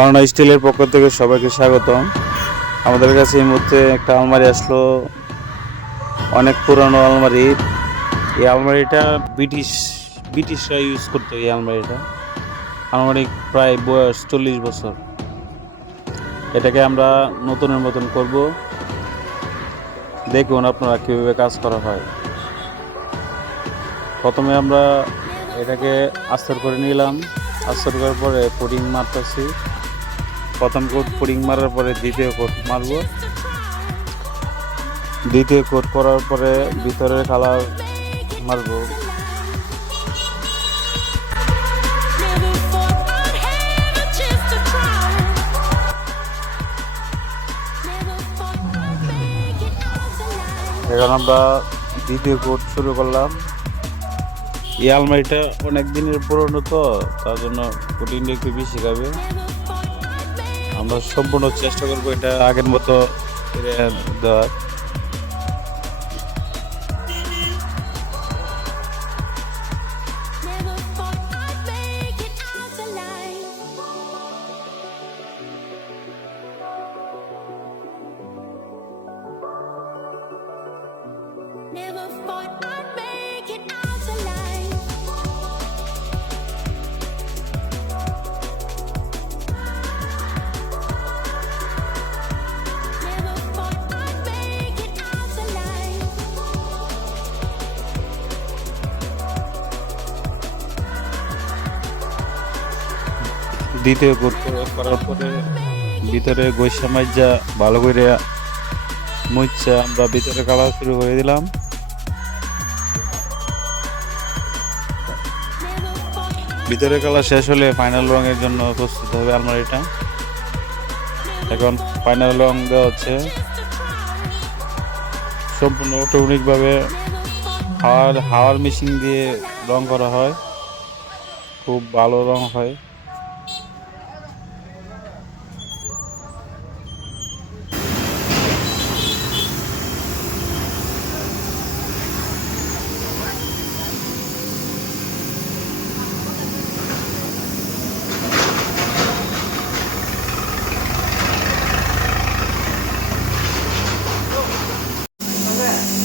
অননা স্টিলের পক্ষ থেকে সবাইকে স্বাগতম। আমাদের কাছে এই মুহূর্তে একটা আলমারি আসলো। অনেক পুরানো আলমারি। এই আলমারিটা ব্রিটিশ, ব্রিটিশরা ইউজ করতো এই আলমারিটা। আলমারি প্রায় বয়স চল্লিশ বছর। এটাকে আমরা নতুনের মতন করব। দেখুন আপনারা কীভাবে কাজ করা হয়। প্রথমে আমরা এটাকে আস্তর করে নিলাম। আস্তর করার পরে পুডিং মারতেছি। প্রথম কোট পুডিং মারার পরে দ্বিতীয় কোট মারবো। দ্বিতীয় কোট করার পরে ভিতরের কালার মারবো. এখন আমরা দ্বিতীয় কোট শুরু করলাম। এই আলমারিটা অনেক দিনের পুরনো তো, তার জন্য পুডিংটা একটু বেশি খাবে। আমরা সম্পূর্ণ চেষ্টা করব এটা আগের মতো দেওয়ার। Never thought দ্বিতীয় কোট করার পরে ভিতরে গৈসা মাইজা ভালো করে মুচ্ছা আমরা ভিতরে কালার শুরু করে দিলাম। ভিতরে কালার শেষ হলে ফাইনাল রঙের জন্য প্রস্তুত হবে আলমারিটা। এখন ফাইনাল রং দেওয়া হচ্ছে। সম্পূর্ণ অটোমেটিকভাবে হাওয়ার হাওয়ার মেশিন দিয়ে রং করা হয়। খুব ভালো রং হয়।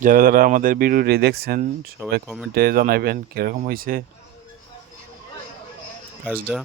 যারা যারা আমাদের ভিডিওটি দেখছেন সবাই কমেন্টে জানাবেন কীরকম হয়েছে কাজটা?